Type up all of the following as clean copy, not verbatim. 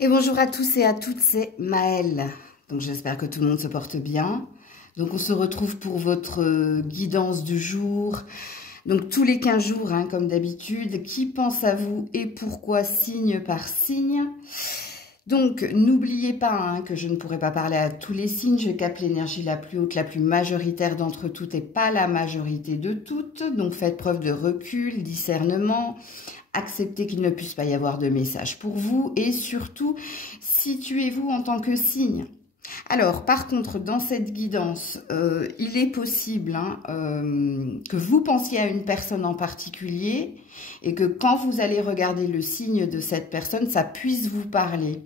Et bonjour à tous et à toutes, c'est Maëlle. Donc j'espère que tout le monde se porte bien. Donc on se retrouve pour votre guidance du jour. Donc tous les 15 jours, comme d'habitude. Qui pense à vous et pourquoi, signe par signe. Donc n'oubliez pas que je ne pourrai pas parler à tous les signes. Je capte l'énergie la plus haute, la plus majoritaire d'entre toutes et pas la majorité de toutes. Donc faites preuve de recul, discernement. Acceptez qu'il ne puisse pas y avoir de message pour vous et surtout, situez-vous en tant que signe. Alors, par contre, dans cette guidance, il est possible que vous pensiez à une personne en particulier et que quand vous allez regarder le signe de cette personne, ça puisse vous parler.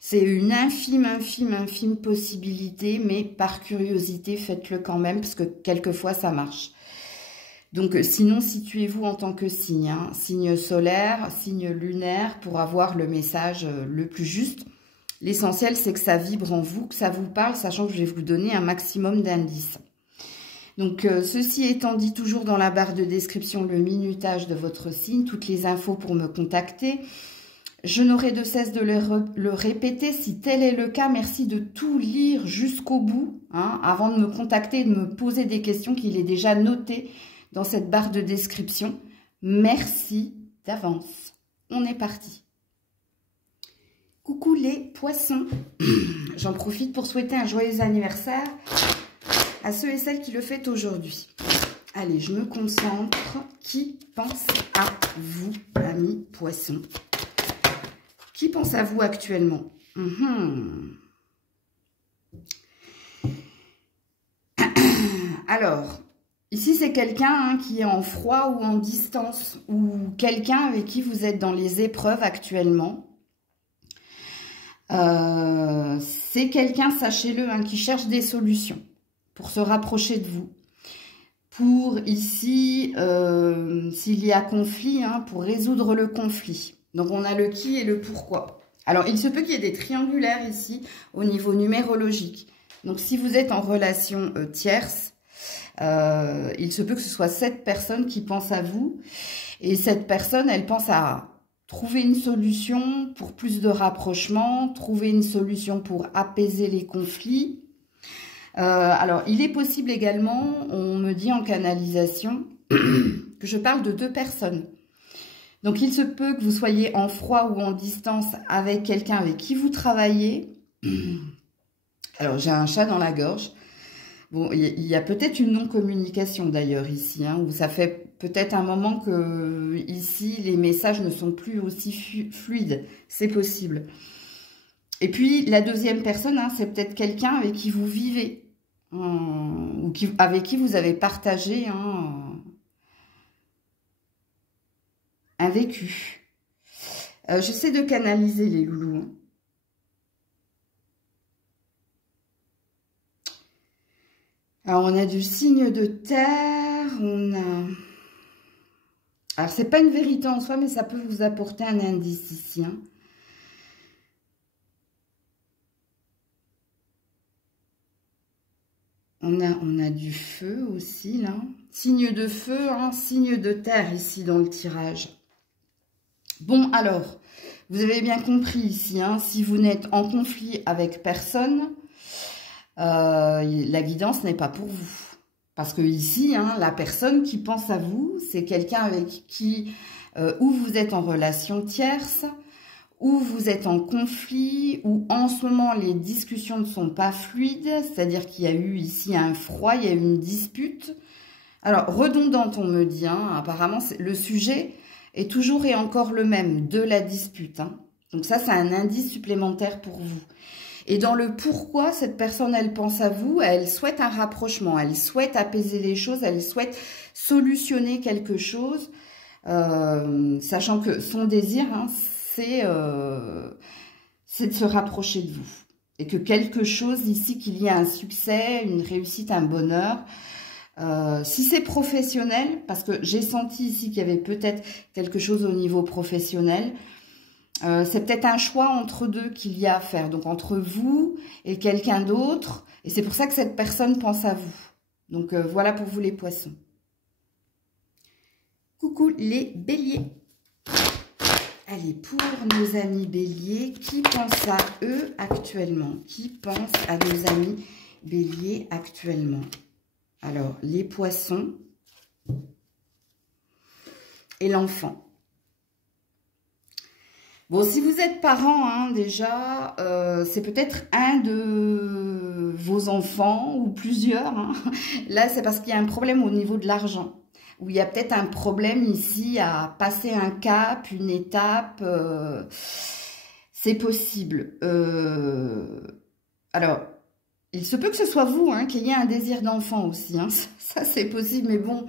C'est une infime possibilité, mais par curiosité, faites-le quand même parce que quelquefois, ça marche. Donc, sinon, situez-vous en tant que signe, signe solaire, signe lunaire, pour avoir le message le plus juste. L'essentiel, c'est que ça vibre en vous, que ça vous parle, sachant que je vais vous donner un maximum d'indices. Donc, ceci étant dit, toujours dans la barre de description, le minutage de votre signe, toutes les infos pour me contacter. Je n'aurai de cesse de le répéter. Si tel est le cas, merci de tout lire jusqu'au bout, avant de me contacter et de me poser des questions qu'il est déjà noté dans cette barre de description. Merci d'avance. On est parti. Coucou les poissons. J'en profite pour souhaiter un joyeux anniversaire à ceux et celles qui le fêtent aujourd'hui. Allez, je me concentre. Qui pense à vous, amis poissons? Qui pense à vous actuellement? Alors, ici, c'est quelqu'un qui est en froid ou en distance, ou quelqu'un avec qui vous êtes dans les épreuves actuellement. C'est quelqu'un, sachez-le, qui cherche des solutions pour se rapprocher de vous. Pour ici, s'il y a conflit, pour résoudre le conflit. Donc, on a le qui et le pourquoi. Alors, il se peut qu'il y ait des triangulaires ici au niveau numérologique. Donc, si vous êtes en relation tierce, il se peut que ce soit cette personne qui pense à vous. Et cette personne, elle pense à trouver une solution pour plus de rapprochement, trouver une solution pour apaiser les conflits. Alors, il est possible également, on me dit en canalisation, que je parle de deux personnes. Donc, il se peut que vous soyez en froid ou en distance avec quelqu'un avec qui vous travaillez. Alors, j'ai un chat dans la gorge. Bon, il y a peut-être une non-communication d'ailleurs ici, où ça fait peut-être un moment que ici, les messages ne sont plus aussi fluides. C'est possible. Et puis, la deuxième personne, c'est peut-être quelqu'un avec qui vous vivez, ou avec qui vous avez partagé un vécu. J'essaie de canaliser les loulous. Alors, on a du signe de terre, on a... Alors, c'est pas une vérité en soi, mais ça peut vous apporter un indice ici. On a du feu aussi, là. Signe de feu, signe de terre ici dans le tirage. Bon, alors, vous avez bien compris ici, si vous n'êtes en conflit avec personne, la guidance n'est pas pour vous. Parce que ici, la personne qui pense à vous, c'est quelqu'un avec qui, ou vous êtes en relation tierce, ou vous êtes en conflit, ou en ce moment, les discussions ne sont pas fluides, c'est-à-dire qu'il y a eu ici un froid, il y a eu une dispute. Alors, redondante, on me dit, apparemment, le sujet est toujours et encore le même, de la dispute. Donc ça, c'est un indice supplémentaire pour vous. Et dans le pourquoi, cette personne, elle pense à vous, elle souhaite un rapprochement, elle souhaite apaiser les choses, elle souhaite solutionner quelque chose, sachant que son désir, c'est de se rapprocher de vous. Et que quelque chose ici, qu'il y ait un succès, une réussite, un bonheur. Si c'est professionnel, parce que j'ai senti ici qu'il y avait peut-être quelque chose au niveau professionnel, c'est peut-être un choix entre deux qu'il y a à faire, donc entre vous et quelqu'un d'autre, et c'est pour ça que cette personne pense à vous. Donc voilà pour vous les poissons. Coucou les béliers. Allez, pour nos amis béliers, qui pense à eux actuellement? Qui pense à nos amis béliers actuellement? Alors, les poissons et l'enfant. Bon, si vous êtes parent, hein, déjà, c'est peut-être un de vos enfants ou plusieurs. Hein. Là, c'est parce qu'il y a un problème au niveau de l'argent. Où il y a peut-être un problème ici à passer un cap, une étape. C'est possible. Alors, il se peut que ce soit vous, hein, qu'il y ait un désir d'enfant aussi. Hein. Ça, c'est possible, mais bon.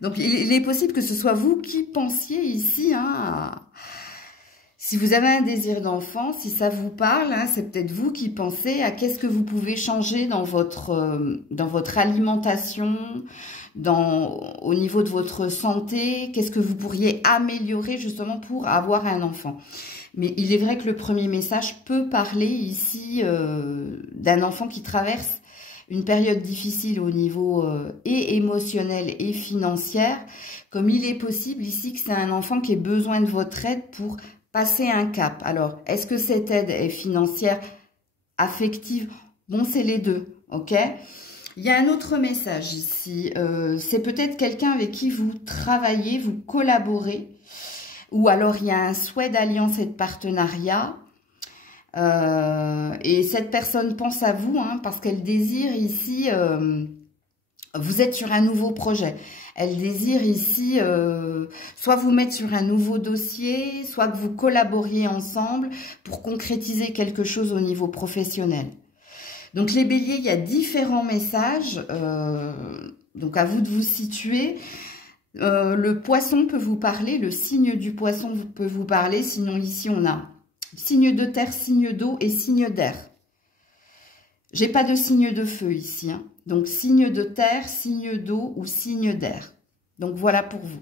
Donc, il est possible que ce soit vous qui pensiez ici, hein, si vous avez un désir d'enfant, si ça vous parle, hein, c'est peut-être vous qui pensez à qu'est-ce que vous pouvez changer dans votre alimentation, au niveau de votre santé, qu'est-ce que vous pourriez améliorer justement pour avoir un enfant. Mais il est vrai que le premier message peut parler ici d'un enfant qui traverse une période difficile au niveau et émotionnel et financière, comme il est possible ici que c'est un enfant qui ait besoin de votre aide pour passer un cap. Alors, est-ce que cette aide est financière, affective? Bon, c'est les deux, ok? Il y a un autre message ici. C'est peut-être quelqu'un avec qui vous travaillez, vous collaborez. Ou alors, il y a un souhait d'alliance et de partenariat. Et cette personne pense à vous, hein, parce qu'elle désire ici... vous êtes sur un nouveau projet. Elle désire ici soit vous mettre sur un nouveau dossier, soit que vous collaboriez ensemble pour concrétiser quelque chose au niveau professionnel. Donc les béliers, il y a différents messages, donc à vous de vous situer. Le poisson peut vous parler, le signe du poisson peut vous parler, sinon ici on a signe de terre, signe d'eau et signe d'air. J'ai pas de signe de feu ici, hein. Donc signe de terre, signe d'eau ou signe d'air. Donc voilà pour vous.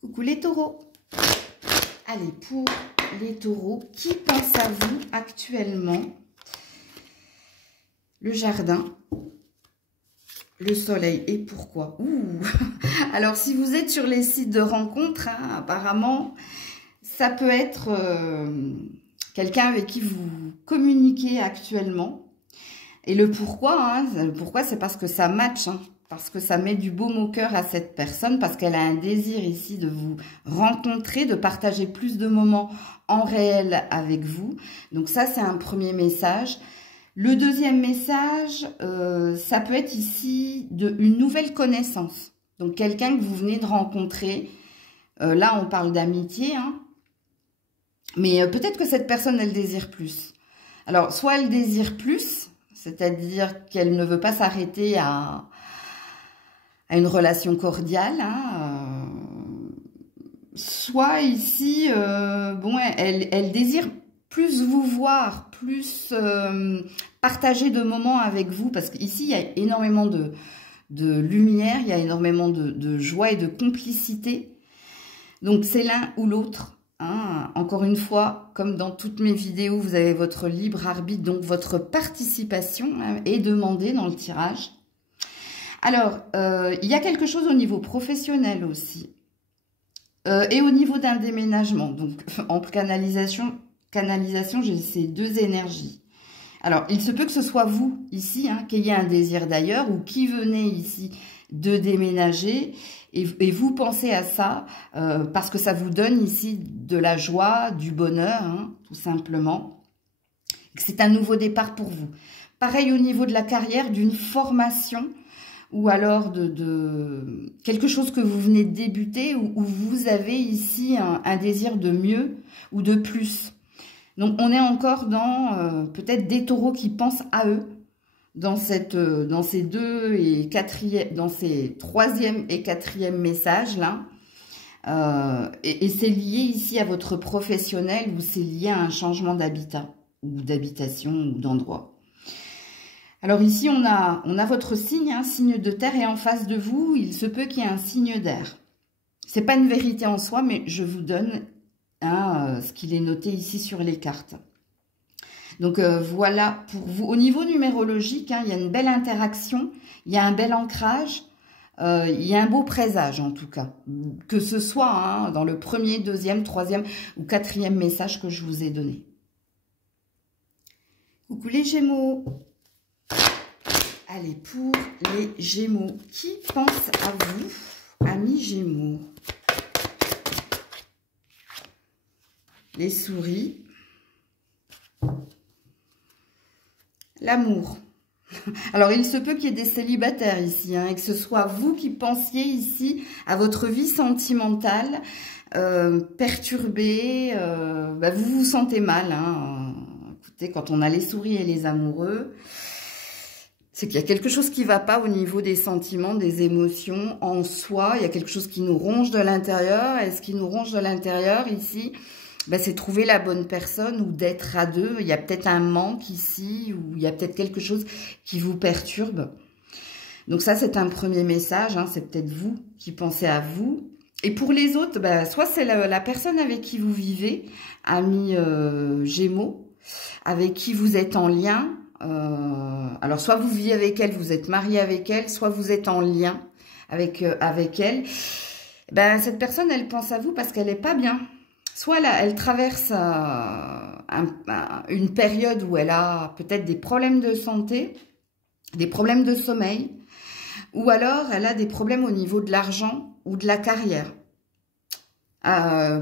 Coucou les taureaux. Allez, pour les taureaux, qui pense à vous actuellement? Le jardin, le soleil et pourquoi? Ouh. Alors si vous êtes sur les sites de rencontres, hein, apparemment, ça peut être... quelqu'un avec qui vous communiquez actuellement. Et le pourquoi, hein, le pourquoi, c'est parce que ça match, hein, parce que ça met du baume au cœur à cette personne, parce qu'elle a un désir ici de vous rencontrer, de partager plus de moments en réel avec vous. Donc ça, c'est un premier message. Le deuxième message, ça peut être ici une nouvelle connaissance. Donc quelqu'un que vous venez de rencontrer. Là, on parle d'amitié, hein. Mais peut-être que cette personne, elle désire plus. Alors, soit elle désire plus, c'est-à-dire qu'elle ne veut pas s'arrêter à une relation cordiale. Hein, soit ici, bon, elle désire plus vous voir, plus partager de moments avec vous. Parce qu'ici, il y a énormément de lumière, il y a énormément de joie et de complicité. Donc, c'est l'un ou l'autre. Hein, encore une fois, comme dans toutes mes vidéos, vous avez votre libre arbitre, donc votre participation est demandée dans le tirage. Alors, il y a quelque chose au niveau professionnel aussi. Et au niveau d'un déménagement. Donc, en canalisation j'ai ces deux énergies. Alors, il se peut que ce soit vous, ici, hein, qu'il y ait un désir d'ailleurs, ou qui venez ici de déménager, et vous pensez à ça, parce que ça vous donne ici de la joie, du bonheur, hein, tout simplement. C'est un nouveau départ pour vous. Pareil au niveau de la carrière, d'une formation, ou alors de quelque chose que vous venez de débuter, où vous avez ici un désir de mieux ou de plus. Donc, on est encore dans peut-être des taureaux qui pensent à eux, dans ces troisième et quatrième messages là. Et c'est lié ici à votre professionnel, ou c'est lié à un changement d'habitat, ou d'habitation, ou d'endroit. Alors ici, on a votre signe, hein, signe de terre, et en face de vous, il se peut qu'il y ait un signe d'air. C'est pas une vérité en soi, mais je vous donne ce qu'il est noté ici sur les cartes. Donc voilà pour vous. Au niveau numérologique, hein, il y a une belle interaction, il y a un bel ancrage. il y a un beau présage en tout cas. Que ce soit hein, dans le premier, deuxième, troisième ou quatrième message que je vous ai donné. Coucou les Gémeaux. Allez, pour les Gémeaux, qui pense à vous, amis Gémeaux? Les souris. L'amour. Alors, il se peut qu'il y ait des célibataires ici, hein, et que ce soit vous qui pensiez ici à votre vie sentimentale, perturbée, vous vous sentez mal. Hein. Écoutez, quand on a les souris et les amoureux, c'est qu'il y a quelque chose qui ne va pas au niveau des sentiments, des émotions en soi. Il y a quelque chose qui nous ronge de l'intérieur. Et ce qui nous ronge de l'intérieur ici, c'est trouver la bonne personne ou d'être à deux. Il y a peut-être un manque ici ou il y a peut-être quelque chose qui vous perturbe. Donc ça, c'est un premier message. Hein, c'est peut-être vous qui pensez à vous. Et pour les autres, soit c'est la personne avec qui vous vivez, amis Gémeaux, avec qui vous êtes en lien. Alors, soit vous vivez avec elle, vous êtes marié avec elle, soit vous êtes en lien avec elle. Cette personne, elle pense à vous parce qu'elle n'est pas bien. Soit elle traverse une période où elle a peut-être des problèmes de santé, des problèmes de sommeil, ou alors elle a des problèmes au niveau de l'argent ou de la carrière.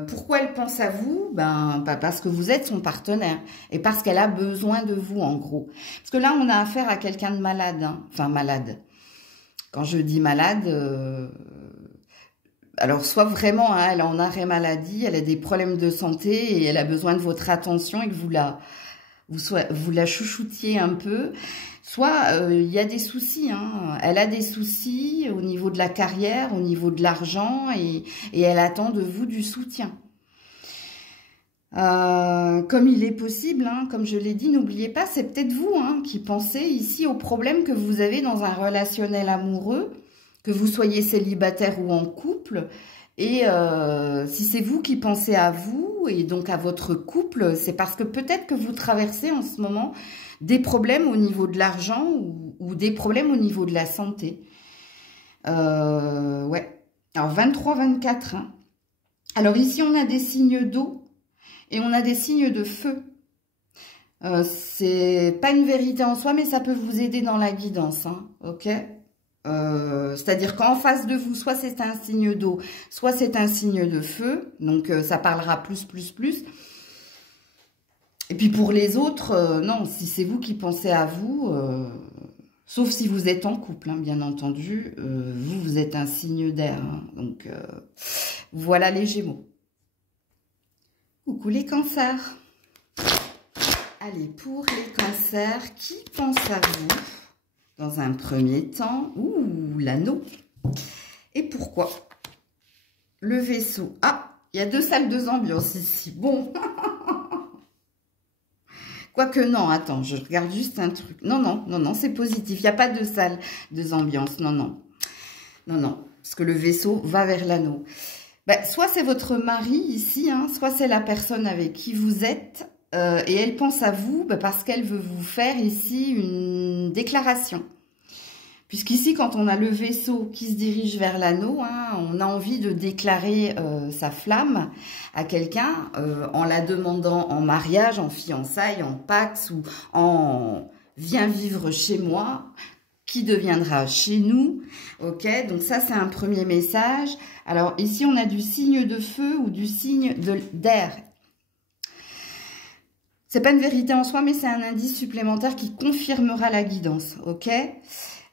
Pourquoi elle pense à vous? Parce que vous êtes son partenaire et parce qu'elle a besoin de vous en gros. Parce que là, on a affaire à quelqu'un de malade, hein. Enfin malade. Quand je dis malade, alors soit vraiment hein, elle est en arrêt maladie, elle a des problèmes de santé et elle a besoin de votre attention et que vous la chouchoutiez un peu. Soit il y a des soucis, hein. Elle a des soucis au niveau de la carrière, au niveau de l'argent et elle attend de vous du soutien. Comme il est possible, hein, comme je l'ai dit, n'oubliez pas, c'est peut-être vous hein, qui pensez ici aux problèmes que vous avez dans un relationnel amoureux, que vous soyez célibataire ou en couple. Et si c'est vous qui pensez à vous et donc à votre couple, c'est parce que peut-être que vous traversez en ce moment des problèmes au niveau de l'argent ou des problèmes au niveau de la santé. Ouais. Alors, 23-24. Hein. Alors, ici, on a des signes d'eau et on a des signes de feu. C'est pas une vérité en soi, mais ça peut vous aider dans la guidance. Hein, ok ? C'est-à-dire qu'en face de vous, soit c'est un signe d'eau, soit c'est un signe de feu. Donc, ça parlera plus. Et puis pour les autres, non, si c'est vous qui pensez à vous, sauf si vous êtes en couple, hein, bien entendu, vous êtes un signe d'air. Hein, donc, voilà les Gémeaux. Coucou les cancers. Allez, pour les cancers, qui pense à vous dans un premier temps? Ouh, l'anneau. Et pourquoi? Le vaisseau. Ah, il y a 2 salles, 2 ambiances ici. Bon. Quoique non, attends, je regarde juste un truc. Non, c'est positif. Il n'y a pas 2 salles, 2 ambiances. Non. Parce que le vaisseau va vers l'anneau. Soit c'est votre mari ici, hein, soit c'est la personne avec qui vous êtes. Et elle pense à vous parce qu'elle veut vous faire ici une déclaration. Puisqu'ici, quand on a le vaisseau qui se dirige vers l'anneau, hein, on a envie de déclarer sa flamme à quelqu'un en la demandant en mariage, en fiançailles, en pax ou en « viens vivre chez moi », qui deviendra chez nous. Ok, donc ça, c'est un premier message. Alors ici, on a du signe de feu ou du signe d'air. C'est pas une vérité en soi, mais c'est un indice supplémentaire qui confirmera la guidance. Ok.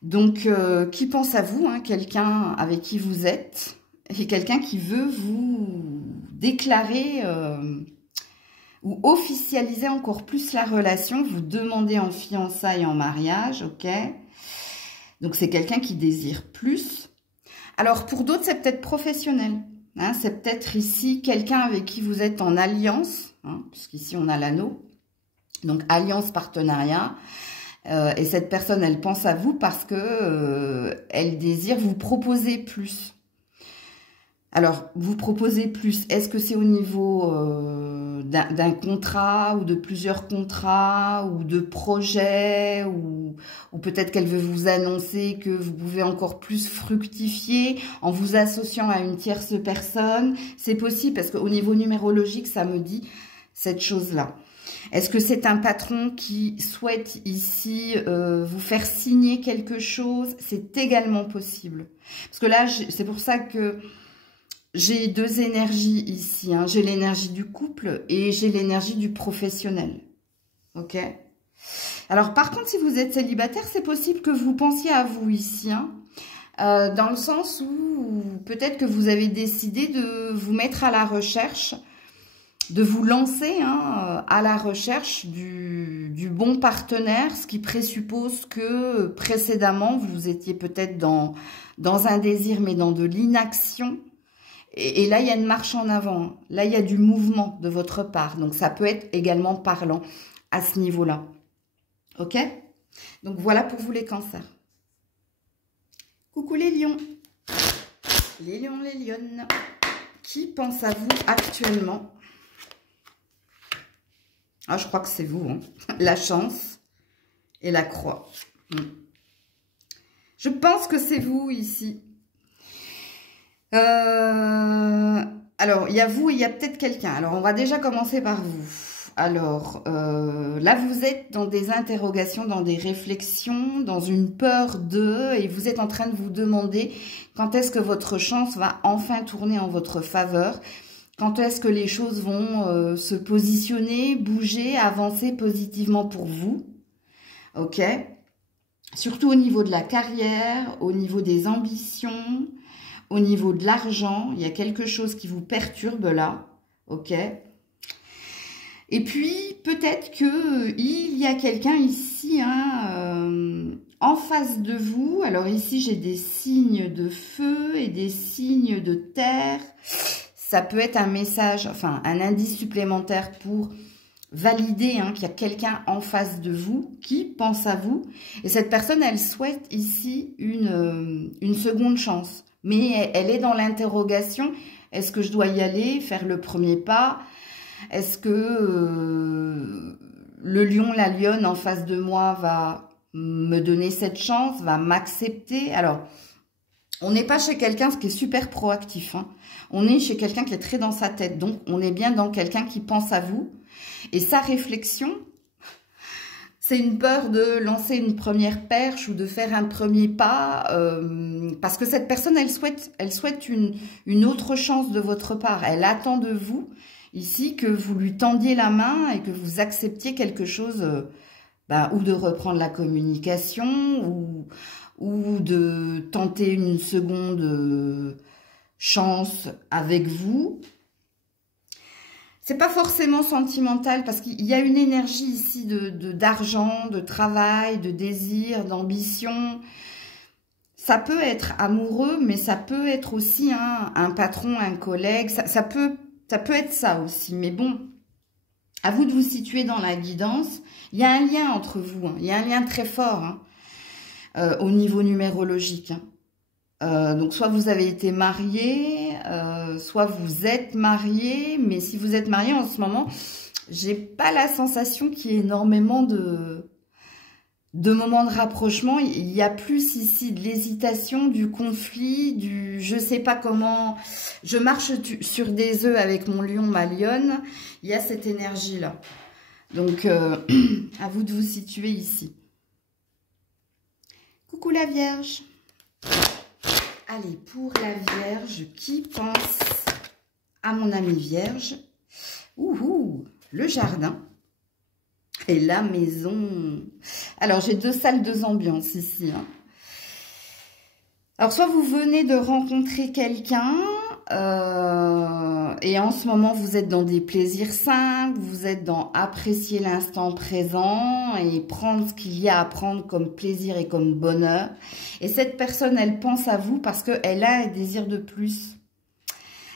Donc, qui pense à vous, hein, quelqu'un avec qui vous êtes, et quelqu'un qui veut vous déclarer ou officialiser encore plus la relation, vous demander en fiançailles, en mariage, ok? Donc, c'est quelqu'un qui désire plus. Alors, pour d'autres, c'est peut-être professionnel. Hein, c'est peut-être ici quelqu'un avec qui vous êtes en alliance, hein, puisqu'ici, on a l'anneau. Donc, alliance, partenariat. Et cette personne, elle pense à vous parce que elle désire vous proposer plus. Alors, vous proposez plus. Est-ce que c'est au niveau d'un contrat ou de plusieurs contrats ou de projets ou peut-être qu'elle veut vous annoncer que vous pouvez encore plus fructifier en vous associant à une tierce personne? C'est possible parce qu'au niveau numérologique, ça me dit cette chose-là. Est-ce que c'est un patron qui souhaite ici vous faire signer quelque chose? C'est également possible. Parce que là, c'est pour ça que j'ai deux énergies ici. Hein. J'ai l'énergie du couple et j'ai l'énergie du professionnel. Ok? Alors, par contre, si vous êtes célibataire, c'est possible que vous pensiez à vous ici. Hein. Dans le sens où peut-être que vous avez décidé de vous mettre à la recherche, de vous lancer à la recherche du bon partenaire, ce qui présuppose que précédemment, vous étiez peut-être dans un désir, mais dans de l'inaction. Et là, il y a une marche en avant. Là, il y a du mouvement de votre part. Donc, ça peut être également parlant à ce niveau-là. OK? Donc, voilà pour vous les cancers. Coucou les lions. Les lions, les lionnes. Qui pense à vous actuellement? Ah, je crois que c'est vous. Hein. La chance et la croix. Je pense que c'est vous ici. Alors, il y a vous et il y a peut-être quelqu'un. Alors, on va déjà commencer par vous. Alors, là, vous êtes dans des interrogations, dans des réflexions, dans une peur de... Et vous êtes en train de vous demander quand est-ce que votre chance va enfin tourner en votre faveur. Quand est-ce que les choses vont se positionner, bouger, avancer positivement pour vous. Ok? Surtout au niveau de la carrière, au niveau des ambitions... Au niveau de l'argent, il y a quelque chose qui vous perturbe là, ok? Et puis, peut-être qu'il y a quelqu'un ici, en face de vous. Alors ici, j'ai des signes de feu et des signes de terre. Ça peut être un message, enfin, un indice supplémentaire pour valider qu'il y a quelqu'un en face de vous qui pense à vous. Et cette personne, elle souhaite ici une seconde chance. Mais elle est dans l'interrogation. Est-ce que je dois y aller, faire le premier pas? Est-ce que le lion, la lionne en face de moi va me donner cette chance, va m'accepter? Alors, on n'est pas chez quelqu'un qui est super proactif. Hein. On est chez quelqu'un qui est très dans sa tête. Donc, on est bien dans quelqu'un qui pense à vous. Et sa réflexion... C'est une peur de lancer une première perche ou de faire un premier pas parce que cette personne, elle souhaite une autre chance de votre part. Elle attend de vous ici que vous lui tendiez la main et que vous acceptiez quelque chose ou de reprendre la communication ou de tenter une seconde chance avec vous. C'est pas forcément sentimental parce qu'il y a une énergie ici d'argent, de travail, de désir, d'ambition. Ça peut être amoureux, mais ça peut être aussi un patron, un collègue. Ça peut être ça aussi. Mais bon, à vous de vous situer dans la guidance. Il y a un lien entre vous. Il y a un lien très fort au niveau numérologique. Donc, soit vous avez été marié, soit vous êtes marié. Mais si vous êtes marié en ce moment, j'ai pas la sensation qu'il y ait énormément de moments de rapprochement. Il y a plus ici de l'hésitation, du conflit, du je sais pas comment. Je marche sur des œufs avec mon lion, ma lionne. Il y a cette énergie-là. Donc, à vous de vous situer ici. Coucou la Vierge. Allez, pour la Vierge, qui pense à mon amie Vierge? Le jardin et la maison. Alors, j'ai deux salles, deux ambiances ici. Alors, soit vous venez de rencontrer quelqu'un et en ce moment, vous êtes dans des plaisirs simples, vous êtes dans apprécier l'instant présent et prendre ce qu'il y a à prendre comme plaisir et comme bonheur. Et cette personne, elle pense à vous parce qu'elle a un désir de plus.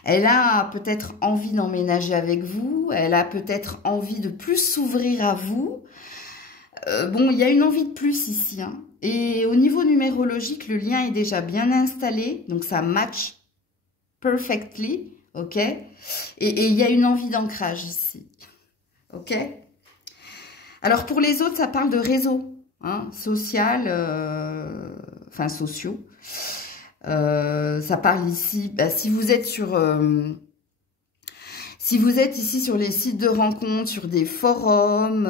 Elle a peut-être envie d'emménager avec vous, elle a peut-être envie de plus s'ouvrir à vous. Bon, il y a une envie de plus ici. Et au niveau numérologique, le lien est déjà bien installé, donc ça match perfectly, ok? Et il y a une envie d'ancrage ici, ok? Alors, pour les autres, ça parle de réseau, hein, social, enfin, sociaux. Ça parle ici, bah, si vous êtes sur... si vous êtes ici sur les sites de rencontres, sur des forums,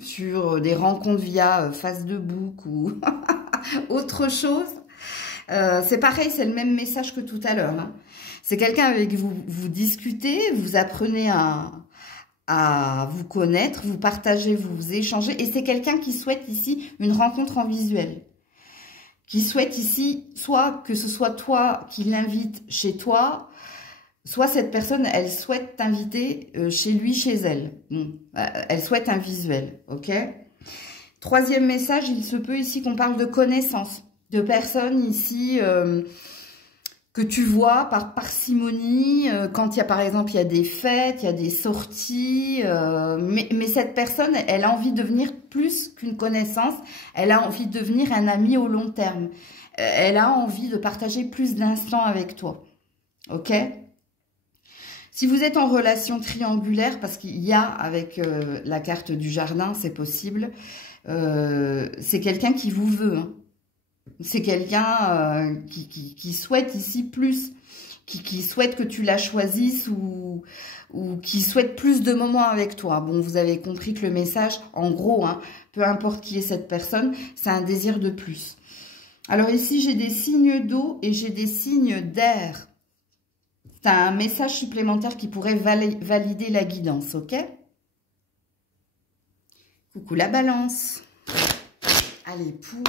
sur des rencontres via Facebook ou autre chose, c'est pareil, c'est le même message que tout à l'heure. Hein. C'est quelqu'un avec qui vous discutez, vous apprenez à vous connaître, vous partagez, vous échangez. Et c'est quelqu'un qui souhaite ici une rencontre en visuel. Qui souhaite ici, soit que ce soit toi qui l'invite chez toi, soit cette personne, elle souhaite t'inviter chez lui, chez elle. Bon, elle souhaite un visuel, ok? Troisième message, il se peut ici qu'on parle de connaissances, de personnes ici que tu vois par parcimonie, quand il y a par exemple, il y a des fêtes, il y a des sorties, mais cette personne, elle a envie de devenir plus qu'une connaissance, elle a envie de devenir un ami au long terme. Elle a envie de partager plus d'instants avec toi, ok? Si vous êtes en relation triangulaire, parce qu'il y a avec la carte du jardin, c'est possible, c'est quelqu'un qui vous veut. Hein. C'est quelqu'un qui souhaite ici plus, qui souhaite que tu la choisisses ou qui souhaite plus de moments avec toi. Bon, vous avez compris que le message, en gros, hein, peu importe qui est cette personne, c'est un désir de plus. Alors ici, j'ai des signes d'eau et j'ai des signes d'air. C'est un message supplémentaire qui pourrait valider la guidance, ok? Coucou la balance. Allez, pour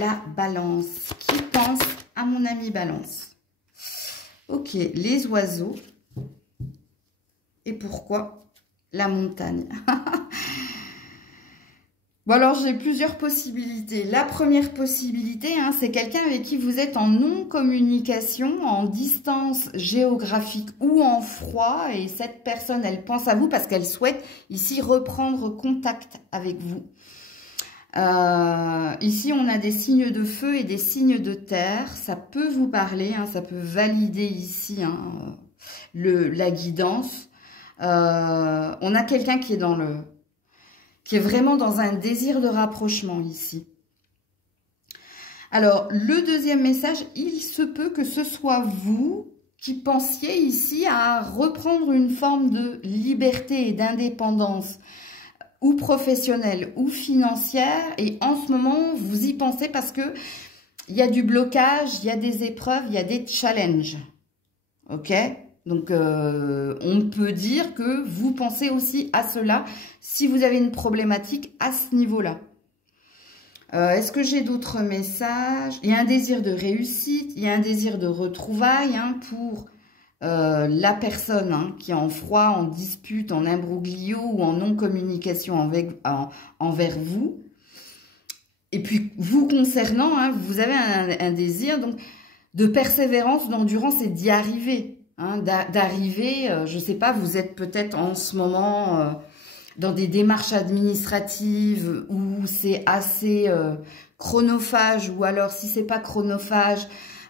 la balance. Qui pense à mon ami balance? Ok, les oiseaux. Et pourquoi la montagne? Bon, alors, j'ai plusieurs possibilités. La première possibilité, hein, c'est quelqu'un avec qui vous êtes en non-communication, en distance géographique ou en froid. Et cette personne, elle pense à vous parce qu'elle souhaite ici reprendre contact avec vous. Ici, on a des signes de feu et des signes de terre. Ça peut vous parler, hein, ça peut valider ici hein, la guidance. On a quelqu'un qui est qui est vraiment dans un désir de rapprochement ici. Alors, le deuxième message, il se peut que ce soit vous qui pensiez ici à reprendre une forme de liberté et d'indépendance, ou professionnelle ou financière, et en ce moment, vous y pensez parce que il y a du blocage, il y a des épreuves, il y a des challenges. Ok ? Donc, on peut dire que vous pensez aussi à cela si vous avez une problématique à ce niveau-là. Est-ce que j'ai d'autres messages? Il y a un désir de réussite, il y a un désir de retrouvailles hein, pour la personne hein, qui est en froid, en dispute, en imbroglio ou en non-communication envers vous. Et puis, vous concernant, hein, vous avez un désir donc, de persévérance, d'endurance et d'y arriver. Hein, d'arriver, je ne sais pas, vous êtes peut-être en ce moment dans des démarches administratives où c'est assez chronophage, ou alors si c'est pas chronophage,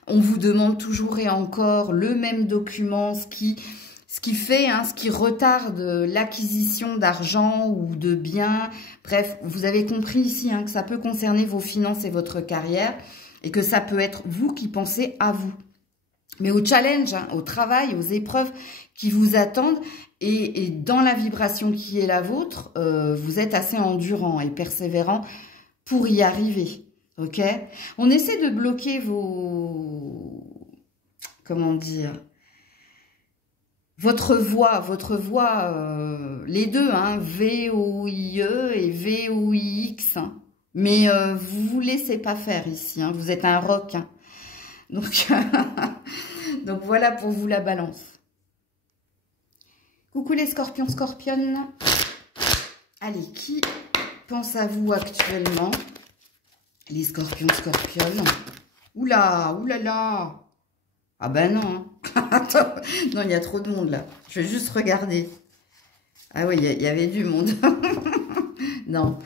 on vous demande toujours et encore le même document, ce qui fait, hein, ce qui retarde l'acquisition d'argent ou de biens. Bref, vous avez compris ici hein, que ça peut concerner vos finances et votre carrière et que ça peut être vous qui pensez à vous. Mais au challenge, hein, au travail, aux épreuves qui vous attendent et dans la vibration qui est la vôtre, vous êtes assez endurant et persévérant pour y arriver. Ok ? On essaie de bloquer vos... Comment dire ? Votre voix, les deux, hein, V-O-I-E et V-O-I-X. Hein. Mais vous ne vous laissez pas faire ici, hein, vous êtes un roc. Hein. Donc, donc voilà pour vous la balance. Coucou les scorpions, scorpionnes. Allez, qui pense à vous actuellement? Les scorpions, scorpionnes. Oula, oulala. Ah ben non. Hein. Attends, non, il y a trop de monde là. Je vais juste regarder. Ah oui, il y avait du monde. Non.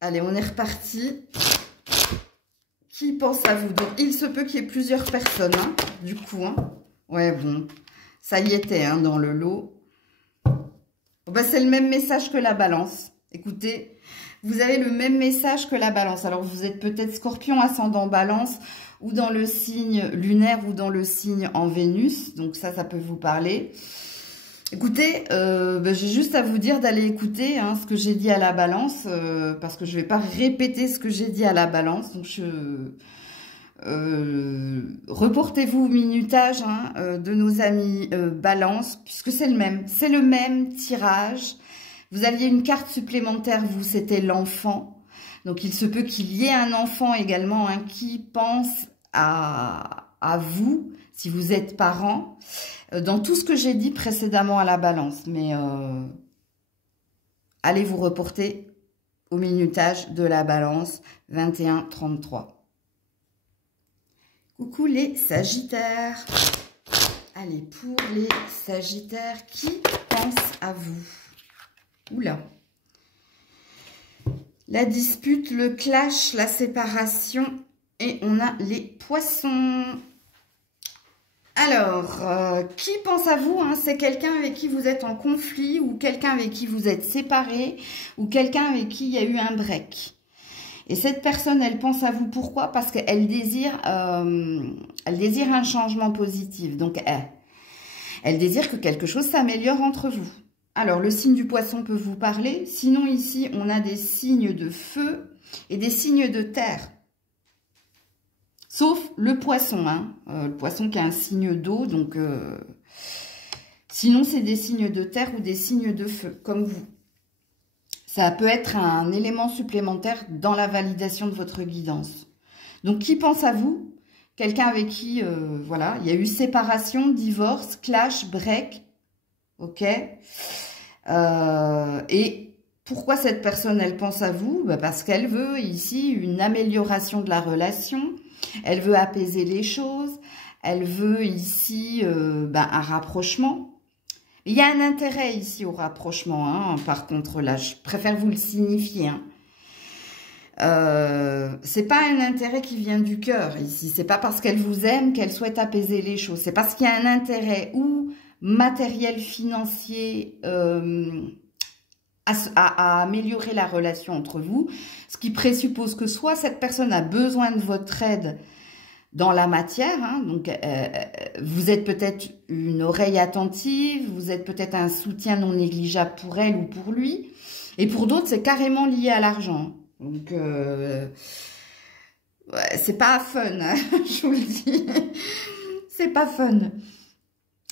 Allez, on est reparti. qui pense à vous. Donc, il se peut qu'il y ait plusieurs personnes, hein, du coup. Hein. Ouais, bon, ça y était hein, dans le lot. Bon, bah, c'est le même message que la balance. Écoutez, vous avez le même message que la balance. Alors, vous êtes peut-être scorpion, ascendant balance, ou dans le signe lunaire, ou dans le signe en Vénus. Donc, ça peut vous parler. Écoutez, j'ai juste à vous dire d'aller écouter hein, ce que j'ai dit à la balance, parce que je ne vais pas répéter ce que j'ai dit à la balance. Donc, reportez-vous au minutage hein, de nos amis balance, puisque c'est le même. C'est le même tirage. Vous aviez une carte supplémentaire, vous, c'était l'enfant. Donc, il se peut qu'il y ait un enfant également hein, qui pense à vous, si vous êtes parent, dans tout ce que j'ai dit précédemment à la balance. Mais allez vous reporter au minutage de la balance 21-33. Coucou les Sagittaires. Allez, pour les Sagittaires, qui pense à vous? Oula. La dispute, le clash, la séparation et on a les Poissons. Alors, qui pense à vous hein? C'est quelqu'un avec qui vous êtes en conflit ou quelqu'un avec qui vous êtes séparés ou quelqu'un avec qui il y a eu un break. Et cette personne, elle pense à vous. Pourquoi? Parce qu'elle désire, un changement positif. Donc, elle désire que quelque chose s'améliore entre vous. Alors, le signe du Poisson peut vous parler. Sinon, ici, on a des signes de feu et des signes de terre. Sauf le Poisson, hein. Le Poisson qui a un signe d'eau, donc sinon c'est des signes de terre ou des signes de feu, comme vous. Ça peut être un élément supplémentaire dans la validation de votre guidance. Donc qui pense à vous? Quelqu'un avec qui, voilà, il y a eu séparation, divorce, clash, break, ok. Et pourquoi cette personne, elle pense à vous? Bah parce qu'elle veut ici une amélioration de la relation. Elle veut apaiser les choses, elle veut ici un rapprochement. Il y a un intérêt ici au rapprochement, hein. Par contre, là, je préfère vous le signifier. Hein. C'est pas un intérêt qui vient du cœur ici, c'est pas parce qu'elle vous aime qu'elle souhaite apaiser les choses, c'est parce qu'il y a un intérêt ou matériel, financier, à améliorer la relation entre vous, ce qui présuppose que soit cette personne a besoin de votre aide dans la matière, hein, donc vous êtes peut-être une oreille attentive, vous êtes peut-être un soutien non négligeable pour elle ou pour lui, et pour d'autres c'est carrément lié à l'argent, donc ouais, c'est pas fun, hein, je vous le dis, c'est pas fun,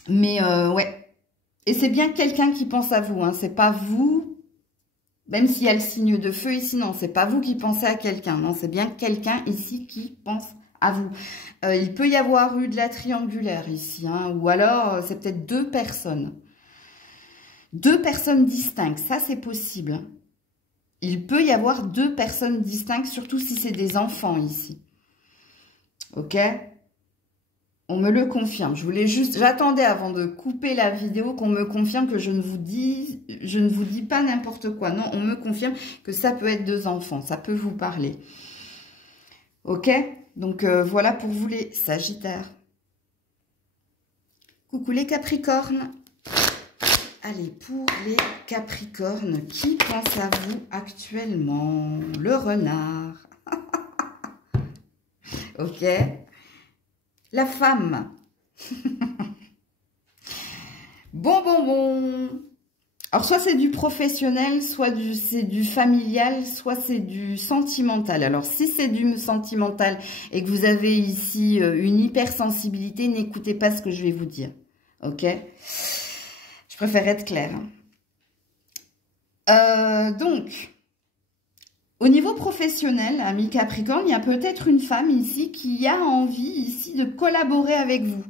mais ouais, et c'est bien quelqu'un qui pense à vous, hein, c'est pas vous. Même s'il y a le signe de feu ici, non, c'est pas vous qui pensez à quelqu'un. Non, c'est bien quelqu'un ici qui pense à vous. Il peut y avoir eu de la triangulaire ici, hein, ou alors c'est peut-être deux personnes. Deux personnes distinctes, ça c'est possible. Hein. Il peut y avoir deux personnes distinctes, surtout si c'est des enfants ici. Ok ? On me le confirme. Je voulais juste, j'attendais avant de couper la vidéo qu'on me confirme que je ne vous dis pas n'importe quoi. Non, on me confirme que ça peut être deux enfants. Ça peut vous parler. Ok? Donc, voilà pour vous les Sagittaires. Coucou les Capricornes. Allez, pour les Capricornes, qui pense à vous actuellement? Le renard. Ok? La femme. Bon. Alors, soit c'est du professionnel, soit c'est du familial, soit c'est du sentimental. Alors, si c'est du sentimental et que vous avez ici une hypersensibilité, n'écoutez pas ce que je vais vous dire. Ok? Je préfère être claire. Donc... Au niveau professionnel, ami Capricorne, il y a peut-être une femme ici qui a envie ici de collaborer avec vous.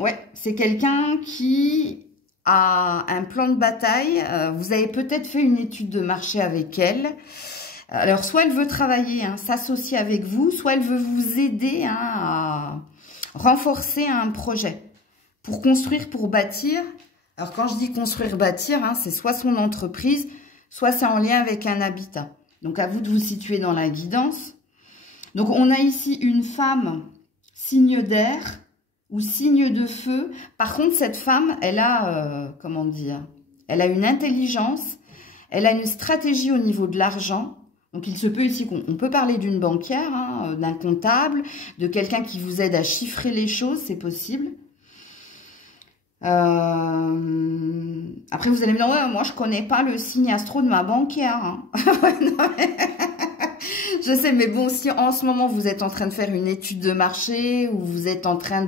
Ouais, c'est quelqu'un qui a un plan de bataille. Vous avez peut-être fait une étude de marché avec elle. Alors, soit elle veut travailler, hein, s'associer avec vous, soit elle veut vous aider hein, à renforcer un projet pour construire, pour bâtir. Alors, quand je dis construire, bâtir, hein, c'est soit son entreprise, soit c'est en lien avec un habitat. Donc, à vous de vous situer dans la guidance. Donc, on a ici une femme signe d'air ou signe de feu. Par contre, cette femme, elle a, comment dire, elle a une intelligence, elle a une stratégie au niveau de l'argent. Donc, il se peut ici qu'on peut parler d'une banquière, hein, d'un comptable, de quelqu'un qui vous aide à chiffrer les choses, c'est possible. Après, vous allez me dire, ouais, moi, je connais pas le signe astro de ma banquière. Hein. Je sais, mais bon, si en ce moment, vous êtes en train de faire une étude de marché ou vous êtes en train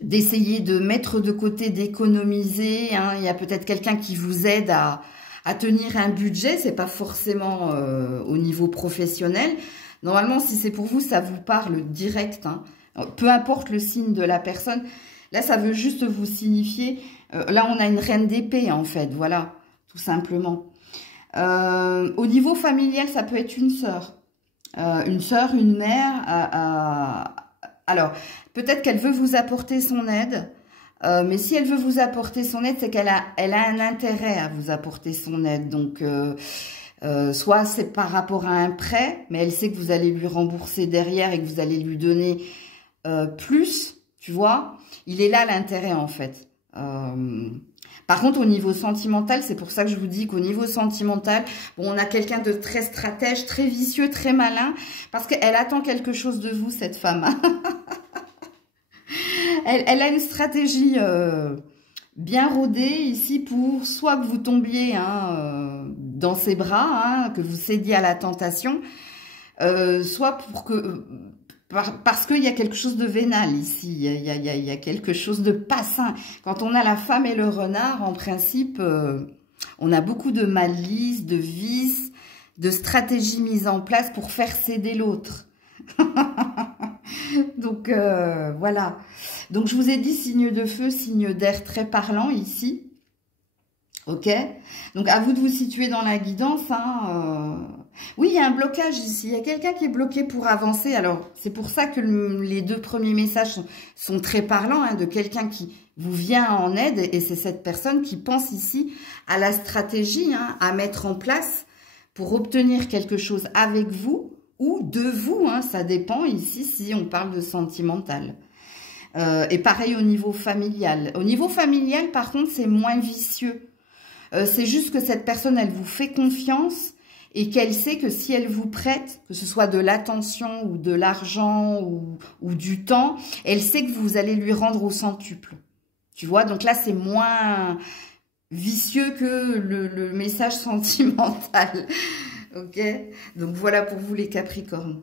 d'essayer de mettre de côté, d'économiser, hein, il y a peut-être quelqu'un qui vous aide à tenir un budget, c'est pas forcément au niveau professionnel. Normalement, si c'est pour vous, ça vous parle direct. Hein. Peu importe le signe de la personne. Là, ça veut juste vous signifier... là, on a une reine d'épée, en fait. Voilà, tout simplement. Au niveau familial, ça peut être une sœur, une mère. Alors, peut-être qu'elle veut vous apporter son aide. Mais si elle veut vous apporter son aide, c'est qu'elle a un intérêt à vous apporter son aide. Donc, soit c'est par rapport à un prêt, mais elle sait que vous allez lui rembourser derrière et que vous allez lui donner plus, tu vois. Il est là l'intérêt, en fait. Par contre, au niveau sentimental, c'est pour ça que je vous dis qu'au niveau sentimental, bon, on a quelqu'un de très stratège, très vicieux, très malin, parce qu'elle attend quelque chose de vous, cette femme. Elle a une stratégie bien rodée ici pour soit que vous tombiez hein, dans ses bras, hein, que vous cédiez à la tentation, soit pour que... parce qu'il y a quelque chose de vénal ici, il y a quelque chose de pas sain. Quand on a la femme et le renard, en principe, on a beaucoup de malice, de vices, de stratégies mises en place pour faire céder l'autre. Donc, voilà. Donc, je vous ai dit signe de feu, signe d'air très parlant ici. Ok? Donc, à vous de vous situer dans la guidance. Hein, Oui, il y a un blocage ici. Il y a quelqu'un qui est bloqué pour avancer. Alors, c'est pour ça que les deux premiers messages sont très parlants, hein, de quelqu'un qui vous vient en aide. Et c'est cette personne qui pense ici à la stratégie hein, à mettre en place pour obtenir quelque chose avec vous ou de vous. Hein, ça dépend ici si on parle de sentimental. Et pareil au niveau familial. Au niveau familial, par contre, c'est moins vicieux. C'est juste que cette personne, elle vous fait confiance et qu'elle sait que si elle vous prête, que ce soit de l'attention ou de l'argent ou du temps, elle sait que vous allez lui rendre au centuple. Tu vois, donc là, c'est moins vicieux que le message sentimental. Ok? Donc voilà pour vous les Capricornes.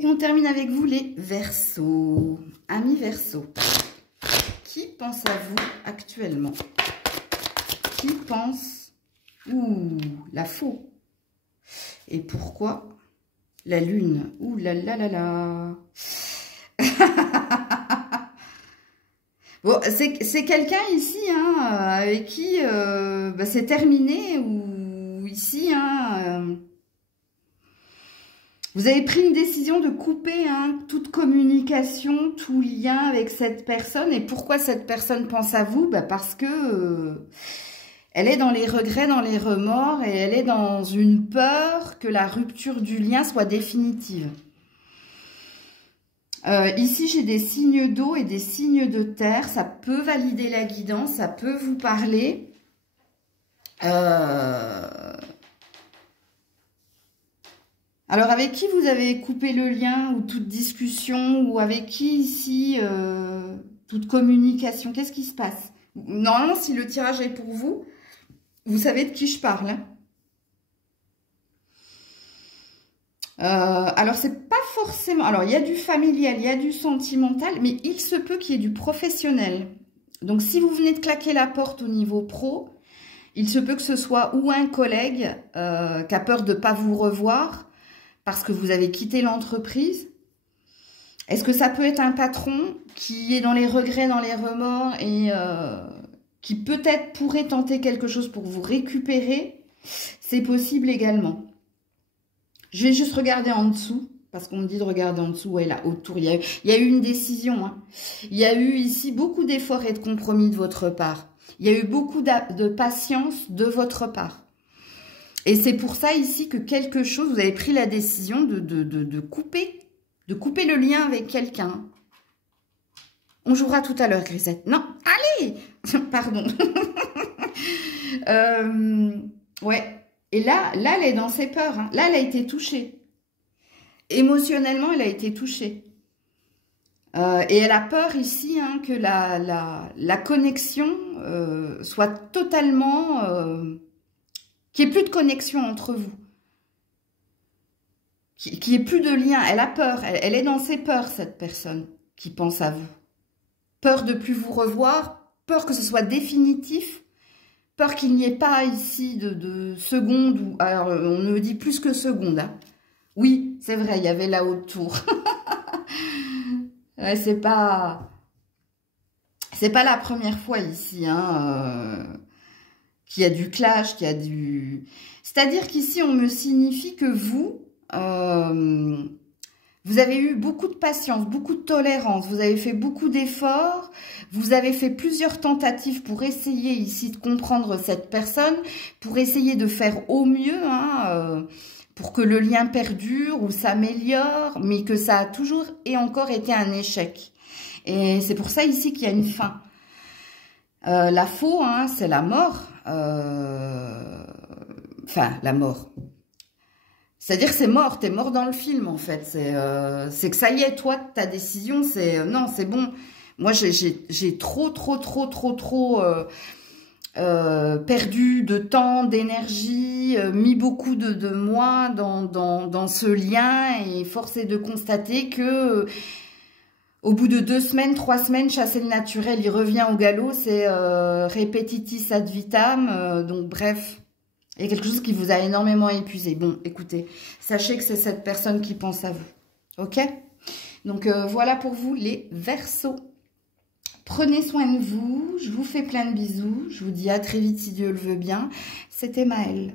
Et on termine avec vous les Verseaux. Amis Verseaux, qui pense à vous actuellement? Qui pense? Ouh, la faux. Et pourquoi? La lune. Ouh là là là là. Bon, c'est quelqu'un ici, hein, avec qui bah, c'est terminé, ou ici, hein, vous avez pris une décision de couper hein, toute communication, tout lien avec cette personne. Et pourquoi cette personne pense à vous? Bah, parce que elle est dans les regrets, dans les remords, et elle est dans une peur que la rupture du lien soit définitive. Ici, j'ai des signes d'eau et des signes de terre. Ça peut valider la guidance, ça peut vous parler. Alors, avec qui vous avez coupé le lien ou toute discussion ou avec qui ici, toute communication? Qu'est-ce qui se passe? Normalement, si le tirage est pour vous, vous savez de qui je parle. Hein. Alors, c'est pas forcément... Alors, il y a du familial, il y a du sentimental, mais il se peut qu'il y ait du professionnel. Donc, si vous venez de claquer la porte au niveau pro, il se peut que ce soit ou un collègue qui a peur de ne pas vous revoir parce que vous avez quitté l'entreprise. Est-ce que ça peut être un patron qui est dans les regrets, dans les remords et qui peut-être pourrait tenter quelque chose pour vous récupérer? C'est possible également. Je vais juste regarder en dessous, parce qu'on me dit de regarder en dessous. Ouais, là, autour, il y a eu une décision. Hein. Il y a eu ici beaucoup d'efforts et de compromis de votre part. Il y a eu beaucoup de patience de votre part. Et c'est pour ça ici que quelque chose, vous avez pris la décision de couper le lien avec quelqu'un. On jouera tout à l'heure, Grisette. Non, allez. Pardon. Ouais. Et là, elle est dans ses peurs. Hein. Là, elle a été touchée. Émotionnellement, elle a été touchée. Et elle a peur ici hein, que la connexion soit totalement... qu'il n'y ait plus de connexion entre vous. Qu'il n'y ait plus de lien. Elle a peur. Elle est dans ses peurs, cette personne qui pense à vous. Peur de ne plus vous revoir. Peur que ce soit définitif. Peur qu'il n'y ait pas ici de seconde. Ou, alors, on ne dit plus que seconde. Hein. Oui, c'est vrai, il y avait la haute tour. Ouais, c'est pas la première fois ici, hein, qu'il y a du clash, qu'il y a du... C'est-à-dire qu'ici, on me signifie que vous, vous avez eu beaucoup de patience, beaucoup de tolérance, vous avez fait beaucoup d'efforts, vous avez fait plusieurs tentatives pour essayer ici de comprendre cette personne, pour essayer de faire au mieux, hein, pour que le lien perdure ou s'améliore, mais que ça a toujours et encore été un échec. Et c'est pour ça ici qu'il y a une fin. La faux, hein, c'est la mort. Enfin, la mort. C'est-à-dire c'est mort, t'es mort dans le film en fait. C'est que ça y est, toi, ta décision, c'est... non, c'est bon. Moi, j'ai trop perdu de temps, d'énergie, mis beaucoup de moi dans ce lien et force est de constater que au bout de 2 semaines, 3 semaines, chasser le naturel, il revient au galop, c'est repetitis ad vitam, donc bref, il y a quelque chose qui vous a énormément épuisé. Bon, écoutez, sachez que c'est cette personne qui pense à vous, ok? Donc voilà pour vous les Verseaux. Prenez soin de vous, je vous fais plein de bisous, je vous dis à très vite si Dieu le veut bien. C'était Maëlle.